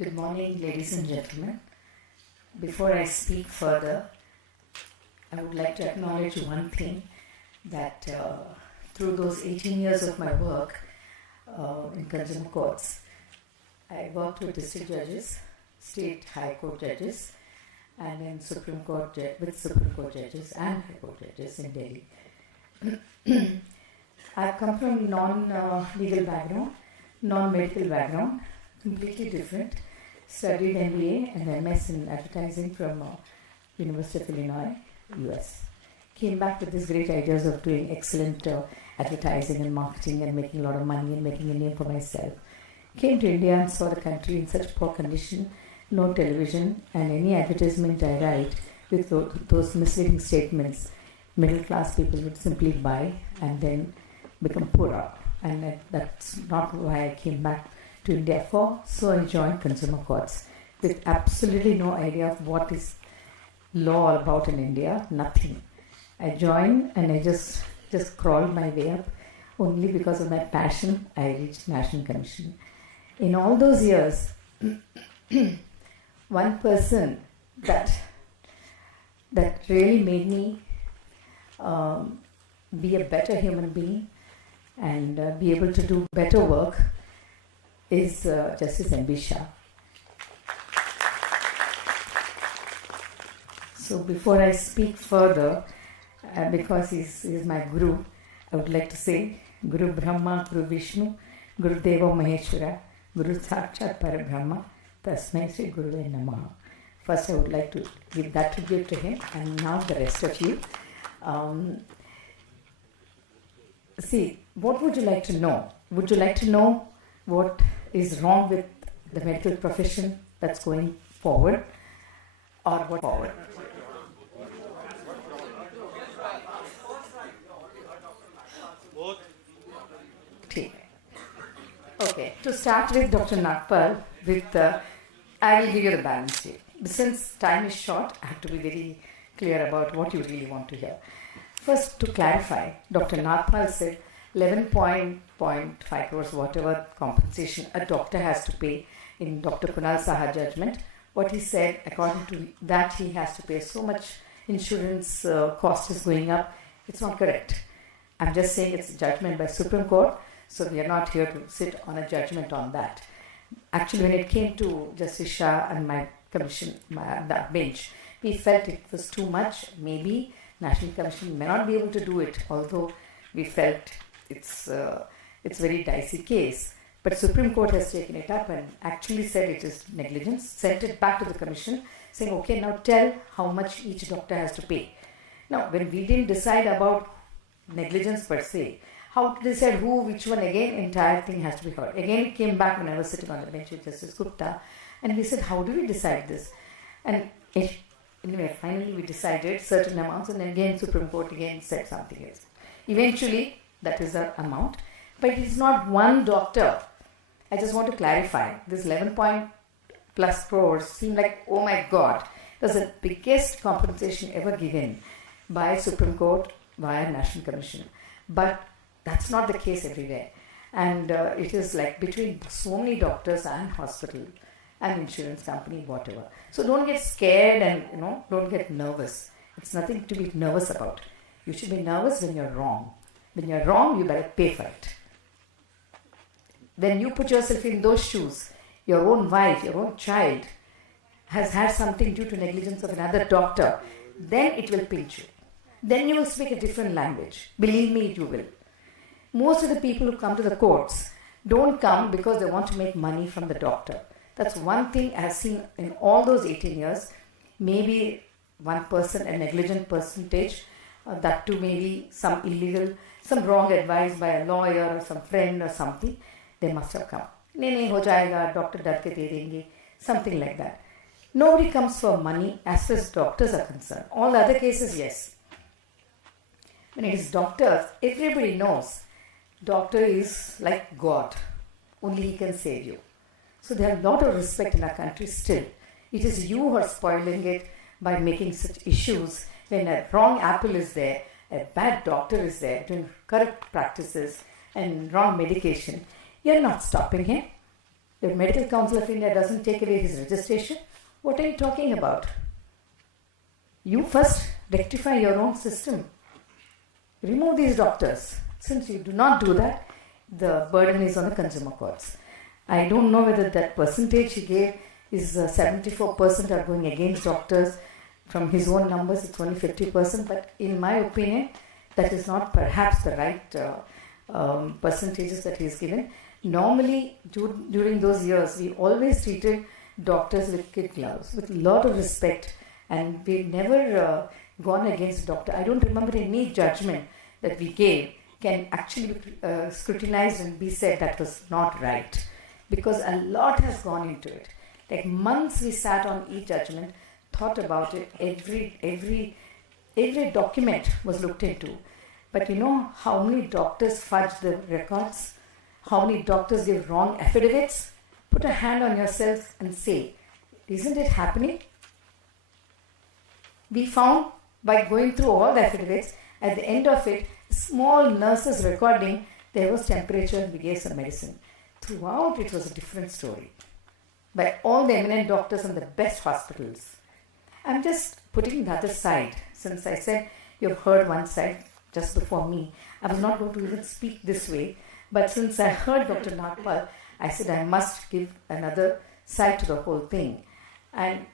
Good morning, ladies and gentlemen. Before I speak further, I would like to acknowledge one thing that through those 18 years of my work in consumer courts, I worked with district judges, state high court judges, and then Supreme Court with Supreme Court judges and high court judges in Delhi. I've come from non-legal background, non-medical background, completely different. Studied MBA and MS in advertising from University of Illinois, US. Came back with these great ideas of doing excellent advertising and marketing and making a lot of money and making a name for myself. Came to India and saw the country in such poor condition, no television, and any advertisement I write with those misleading statements, middle class people would simply buy and then become poorer. And that's not why I came back to India for, so I joined consumer courts with absolutely no idea of what is law about in India, nothing. I joined and I just crawled my way up. Only because of my passion, I reached National Commission. In all those years, one person that really made me be a better human being and be able to do better work is Justice M.B. Shah. So before I speak further, because he's my Guru, I would like to say Guru Brahma, Guru Vishnu, Guru Deva Maheshwara, Guru Sakshat Parabrahma, Tasmai Sri Guruve Namaha. First I would like to give that tribute to him, and now the rest of you. See, what would you like to know? Would you like to know what is wrong with the medical profession that's going forward, or what forward? Okay, to start with Dr. Nagpal, I will give you the balance sheet. Since time is short, I have to be very clear about what you really want to hear. First, to clarify, Dr. Nagpal said 11.5 crores, whatever compensation a doctor has to pay in Dr. Kunal Saha judgment. What he said, according to that, he has to pay so much insurance cost is going up. It's not correct. I'm just saying it's a judgment by Supreme Court, so we are not here to sit on a judgment on that. Actually, when it came to Justice Shah and my commission, the bench, we felt it was too much. Maybe National Commission may not be able to do it, although we felt it's very dicey case. But Supreme Court has taken it up and actually said it is negligence, sent it back to the Commission, saying, okay, now tell how much each doctor has to pay. Now, when we didn't decide about negligence per se, how to decide who, which one, again, entire thing has to be heard. Again, it came back when I was sitting on the bench with Justice Gupta, and we said, how do we decide this? And anyway, finally we decided certain amounts, and then again Supreme Court again said something else. Eventually, that is the amount, but it is not one doctor. I just want to clarify, this 11 point plus crores seem like, oh my God, that's the biggest compensation ever given by Supreme Court via National Commission. But that's not the case everywhere. And it is like between so many doctors and hospital and insurance company, whatever. So don't get scared and don't get nervous. It's nothing to be nervous about. You should be nervous when you're wrong. When you're wrong, you better pay for it. When you put yourself in those shoes, your own wife, your own child has had something due to negligence of another doctor, then it will pinch you. Then you will speak a different language. Believe me, you will. Most of the people who come to the courts don't come because they want to make money from the doctor. That's one thing I have seen in all those 18 years. Maybe 1%, a negligent percentage, that too maybe some illegal, some wrong advice by a lawyer or some friend or something, they must have come. Nahi ho jayega, doctor dar ke de denge, something like that. Nobody comes for money as far as doctors are concerned. All the other cases, yes. When it is doctors, everybody knows doctor is like God. Only he can save you. So they have a lot of respect in our country still. It is you who are spoiling it by making such issues when a wrong apple is there, a bad doctor is there doing corrupt practices and wrong medication. You're not stopping him. The Medical Council of India doesn't take away his registration. What are you talking about? You first rectify your own system. Remove these doctors. Since you do not do that, the burden is on the consumer courts. I don't know whether that percentage he gave is 74% are going against doctors. From his own numbers, it's only 50%. But in my opinion, that is not perhaps the right percentages that he's given. Normally, during those years, we always treated doctors with kid gloves, with a lot of respect, and we've never gone against the doctor. I don't remember any judgment that we gave can actually be scrutinized and be said that was not right, because a lot has gone into it. Like months we sat on each judgment, thought about it, every document was looked into. But you know how many doctors fudge the records? How many doctors give wrong affidavits? Put a hand on yourself and say, isn't it happening? We found by going through all the affidavits, at the end of it, small nurses recording, there was temperature and we gave some medicine. Throughout it was a different story. By all the eminent doctors and the best hospitals. I'm just putting the other side. Since I said you've heard one side just before me, I was not going to even speak this way. But since I heard Dr. Nagpal, I said I must give another side to the whole thing. And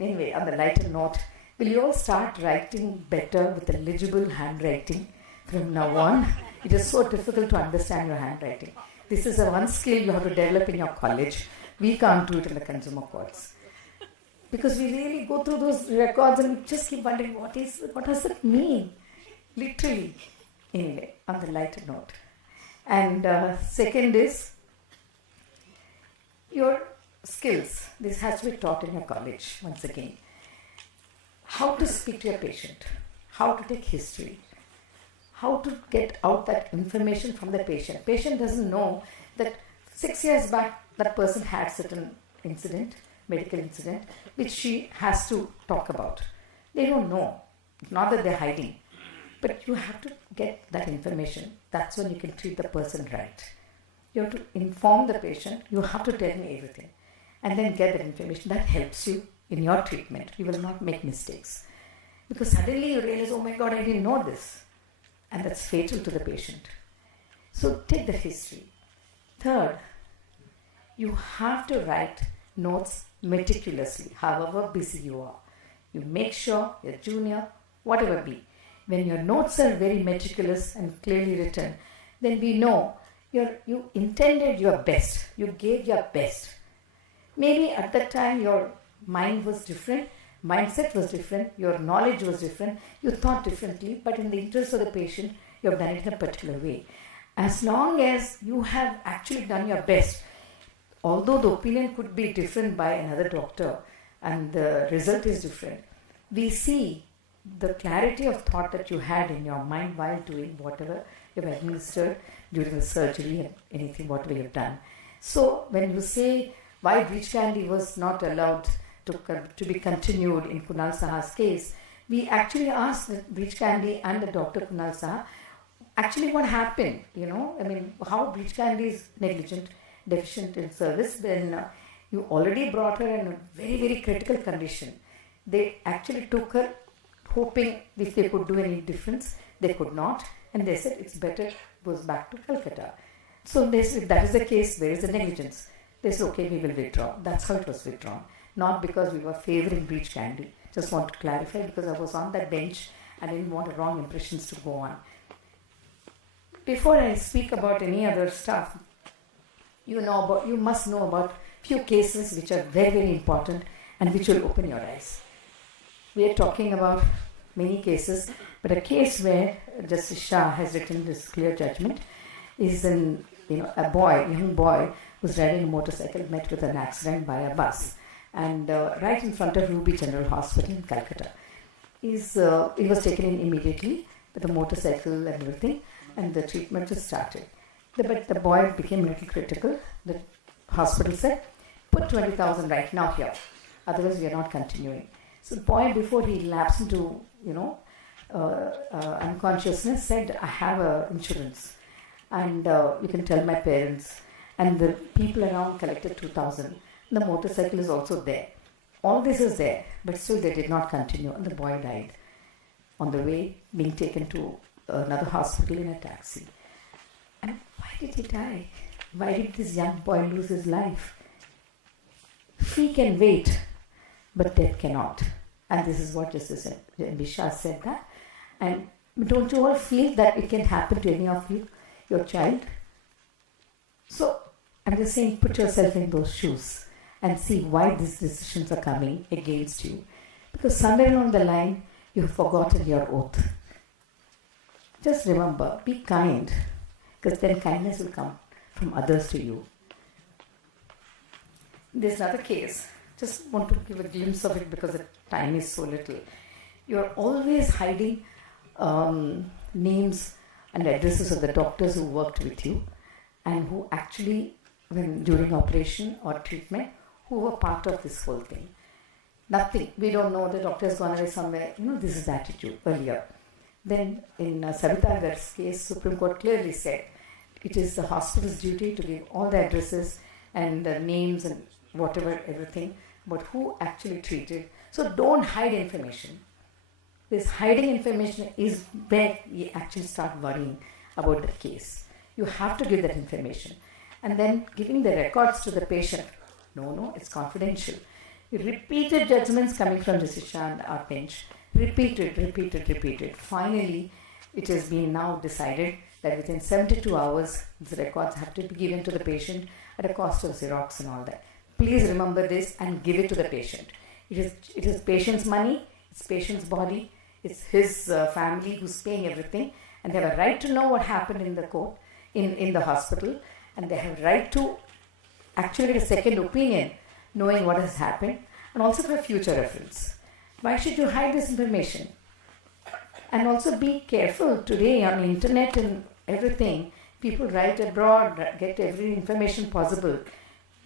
anyway, on the lighter note, will you all start writing better with a legible handwriting from now on? It is so difficult to understand your handwriting. This is a one skill you have to develop in your college. We can't do it in the consumer courts. Because we really go through those records and just keep wondering, what does that mean? Literally. Anyway, on the lighter note. And second is your skills. This has to be taught in your college once again. How to speak to your patient, how to take history, how to get out that information from the patient. Patient doesn't know that 6 years back that person had certain incident, medical incident, which she has to talk about. They don't know. Not that they're hiding. But you have to get that information. That's when you can treat the person right. You have to inform the patient. You have to tell me everything. And then get that information. That helps you in your treatment. You will not make mistakes. Because suddenly you realize, oh my God, I didn't know this. And that's fatal to the patient. So take the history. Third, you have to write notes meticulously, however busy you are. You make sure your junior, whatever be. When your notes are very meticulous and clearly written, then we know you intended your best. You gave your best. Maybe at that time your mind was different, mindset was different, your knowledge was different, you thought differently, but in the interest of the patient, you have done it in a particular way. As long as you have actually done your best, although the opinion could be different by another doctor and the result is different, we see the clarity of thought that you had in your mind while doing whatever you've administered during the surgery and anything, whatever you've done. So when you say why breech candy was not allowed to be continued in Kunal Saha's case, we actually asked the breech candy and the Dr. Kunal Saha, actually what happened, how breech candy is negligent, deficient in service when you already brought her in a very, very critical condition. They actually took her hoping if they could do any difference. They could not, and they said it's better goes back to Calcutta. So they said, if that is the case, there is a negligence. They said, okay, we will withdraw. That's how it was withdrawn. Not because we were favoring breech candy. Just want to clarify because I was on that bench and I didn't want wrong impressions to go on. Before I speak about any other stuff, you must know about few cases which are very, very important and which will open your eyes. We are talking about many cases, but a case where Justice Shah has written this clear judgment is a young boy who's riding a motorcycle met with an accident by a bus, and right in front of Ruby General Hospital in Calcutta. He was taken in immediately with the motorcycle and everything, and the treatment was started. But the boy became a little critical. The hospital said, put 20,000 right now here, otherwise we are not continuing. So the boy, before he lapsed into, unconsciousness, said, I have insurance and you can tell my parents. and the people around collected 2,000. The motorcycle is also there. All this is there, but still they did not continue, and the boy died on the way, being taken to another hospital in a taxi. And why did he die? Why did this young boy lose his life? Fee can wait, but death cannot. And this is what Justice Bisha said that. And don't you all feel that it can happen to any of you, your child? So I'm just saying, put yourself in those shoes and see why these decisions are coming against you. Because somewhere along the line, you have forgotten your oath. Just remember, be kind, because then kindness will come from others to you. There's another case. Just want to give a glimpse of it because the time is so little. You're always hiding names and addresses of the doctors who worked with you and who actually, when during operation or treatment, who were part of this whole thing. Nothing. We don't know, the doctor has gone away somewhere. This is the attitude earlier. Then in Savita Garg's case, Supreme Court clearly said it is the hospital's duty to give all the addresses and the names and whatever, everything, but who actually treated. So don't hide information. This hiding information is where you actually start worrying about the case. You have to give that information. And then giving the records to the patient. No, it's confidential. Repeated judgments coming from Justice Shah and our bench. Repeated. Finally, it has been now decided that within 72 hours, the records have to be given to the patient at a cost of Xerox and all that. Please remember this and give it to the patient. It is patient's money, it's patient's body, it's his family who's paying everything, and they have a right to know what happened in the court, in the hospital, and they have a right to actually get a second opinion, knowing what has happened, and also for future reference. Why should you hide this information? And also be careful today on the internet and everything. People write abroad, get every information possible.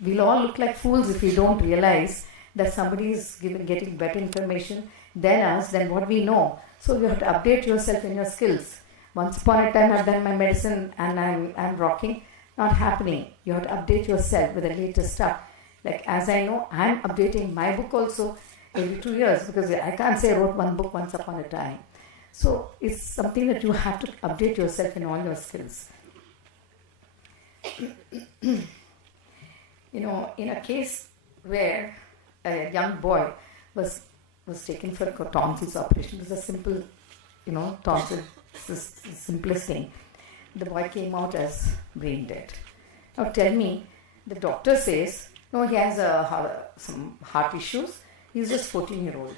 We'll all look like fools if we don't realize that somebody is getting better information than us, than what we know. So you have to update yourself in your skills. Once upon a time I've done my medicine and I'm rocking. Not happening. You have to update yourself with the latest stuff. Like as I know, I'm updating my book also every 2 years, because I can't say I wrote one book once upon a time. So it's something that you have to update yourself in all your skills. In a case where a young boy was taken for a tonsils operation, it was a simple, tonsil, it's the simplest thing. The boy came out as brain dead. Now tell me, the doctor says, no, he has some heart issues. He's just 14-year-old.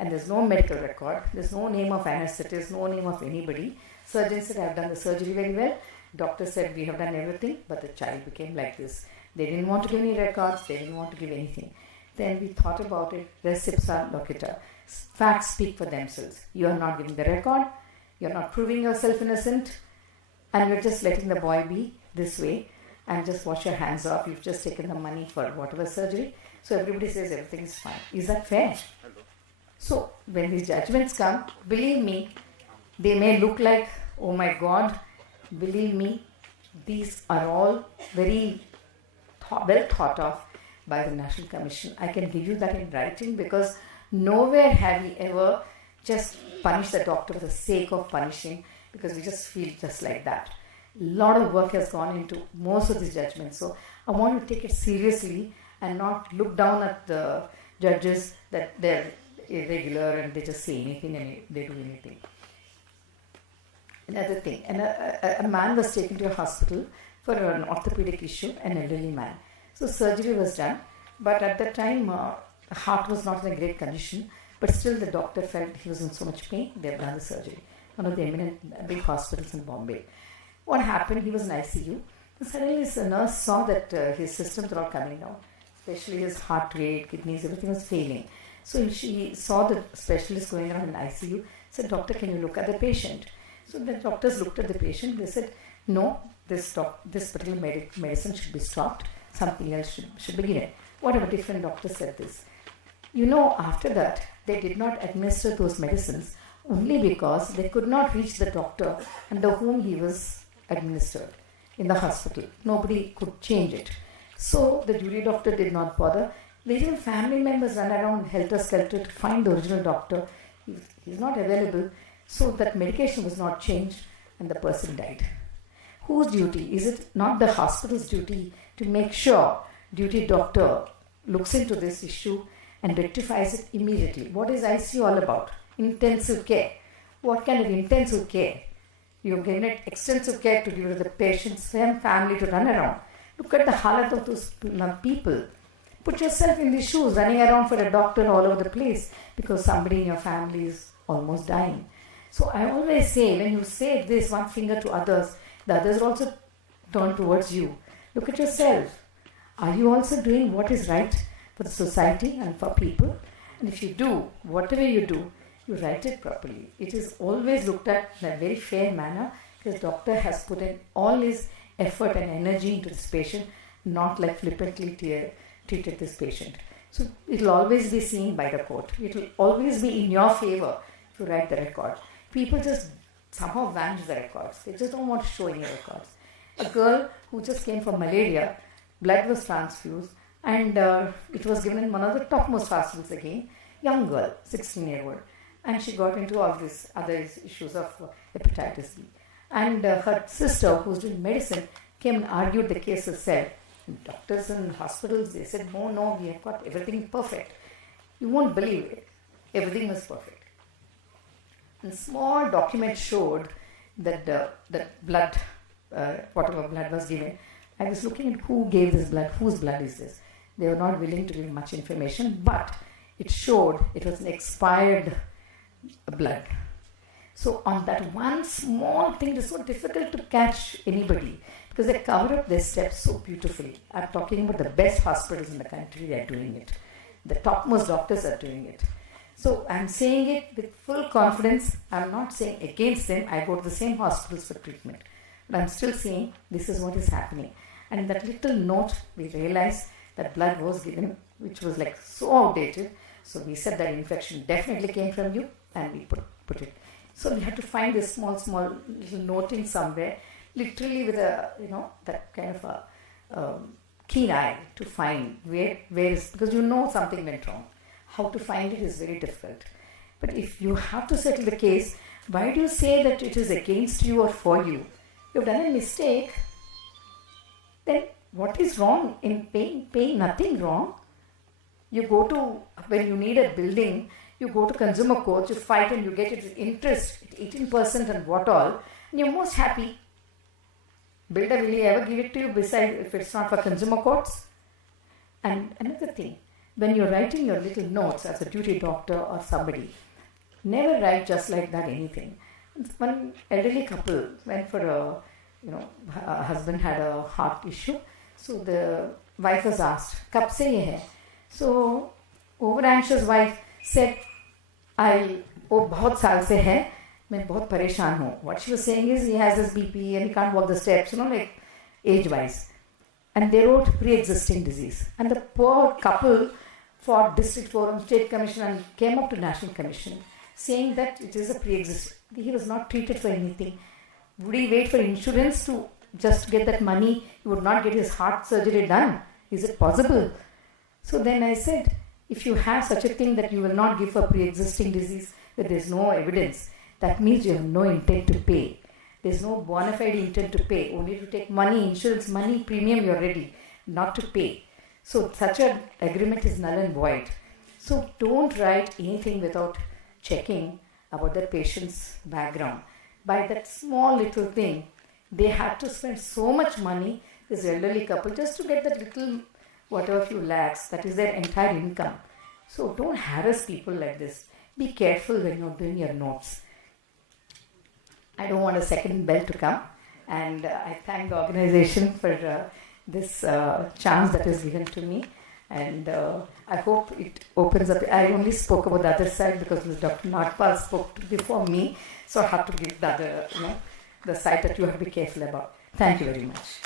And there's no medical record. There's no name of anesthetist, no name of anybody. Surgeon said, I've done the surgery very well. Doctor said, we have done everything, but the child became like this. They didn't want to give any records. They didn't want to give anything. Then we thought about it. Res ipsa loquitur. Facts speak for themselves. You are not giving the record. You're not proving yourself innocent. And you're just letting the boy be this way. And just wash your hands off. You've just taken the money for whatever surgery. So everybody says everything is fine. Is that fair? So when these judgments come, believe me, they may look like, oh my God, believe me, these are all very well thought of by the National Commission. I can give you that in writing, because nowhere have we ever just punished the doctor for the sake of punishing, because we just feel just like that. A lot of work has gone into most of these judgments. So I want to take it seriously and not look down at the judges that they're irregular and they just say anything and they do anything. Another thing, a man was taken to a hospital for an orthopedic issue, an elderly man. So surgery was done, but at that time, the heart was not in a great condition, but still the doctor felt he was in so much pain, they have done the surgery. One of the eminent big hospitals in Bombay. What happened? He was in ICU. And suddenly his nurse saw that his systems were all coming down, especially his heart rate, kidneys, everything was failing. So she saw the specialist going around in ICU, said, doctor, can you look at the patient? So the doctors looked at the patient, they said, no, this particular medicine should be stopped, something else should be given. Whatever different doctor said this. After that, they did not administer those medicines only because they could not reach the doctor under whom he was administered. in the hospital. Nobody could change it. So the duty doctor did not bother. Even family members ran around helter-skelter to find the original doctor. He's not available. So that medication was not changed and the person died. Whose duty? Is it not the hospital's duty to make sure duty doctor looks into this issue and rectifies it immediately? What is ICU all about? Intensive care. What kind of intensive care? You've given it extensive care to give to the patient's family to run around. Look at the halat of those people. Put yourself in these shoes, running around for a doctor all over the place because somebody in your family is almost dying. So I always say, when you say this one finger to others, the others also turn towards you. Look at yourself. Are you also doing what is right for the society and for people? And if you do, whatever you do, you write it properly. It is always looked at in a very fair manner because the doctor has put in all his effort and energy into this patient, not like flippantly treated this patient. So it will always be seen by the court. It will always be in your favor to write the record. People just somehow vanish the records. They just don't want to show any records. A girl who just came from malaria, blood was transfused, and it was given in one of the topmost hospitals again. Young girl, 16-year-old, and she got into all these other issues of hepatitis B. And her sister, who's doing medicine, came and argued the case herself. Doctors and hospitals, they said, no, we have got everything perfect. You won't believe it. Everything was perfect. And small document showed that the blood, whatever blood was given, I was looking at who gave this blood, whose blood is this. They were not willing to give much information, but it showed it was an expired blood. So on that one small thing, it is so difficult to catch anybody because they cover up their steps so beautifully. I'm talking about the best hospitals in the country, they are doing it. The topmost doctors are doing it. So I'm saying it with full confidence. I'm not saying against them. I go to the same hospitals for treatment. But I'm still saying this is what is happening. And in that little note, we realized that blood was given, which was like so outdated. So we said that infection definitely came from you, and we put it. So we had to find this small little noting somewhere, literally with a, that kind of a keen eye to find where is, because something went wrong. How to find it is very difficult. But if you have to settle the case, why do you say that it is against you or for you? You've done a mistake. Then what is wrong in paying nothing wrong? You go to, when you need a building, you go to consumer courts, you fight and you get it with interest, 18% and what all, and you're most happy. Builder, will he ever give it to you besides if it's not for consumer courts? And another thing, when you're writing your little notes as a duty doctor or somebody, never write just like that anything. One elderly couple went for a husband had a heart issue, so the wife was asked, "Kab se ye hai?" So over anxious wife said, "वो बहुत साल से है, मैं बहुत परेशान हूँ." What she was saying is he has this BP and he can't walk the steps, like age-wise. And they wrote pre-existing disease. And the poor couple fought district forum, state commission, and came up to national commission saying that it is a pre-existing. He was not treated for anything. Would he wait for insurance to just get that money? He would not get his heart surgery done. Is it possible? So then I said, if you have such a thing that you will not give for pre-existing disease, that there is no evidence, that means you have no intent to pay. There is no bona fide intent to pay, only to take money, insurance money, premium, you are ready, not to pay. So such an agreement is null and void. So don't write anything without checking about the patient's background. By that small little thing, they had to spend so much money, this elderly couple, just to get that little, whatever few lakhs, that is their entire income. So don't harass people like this. Be careful when you're doing your notes. I don't want a second bell to come, and I thank the organization for this chance that is given to me, and I hope it opens up. I only spoke about the other side because Dr. Nagpal spoke before me, so I have to give the other, the side that you have to be careful about. Thank you very much.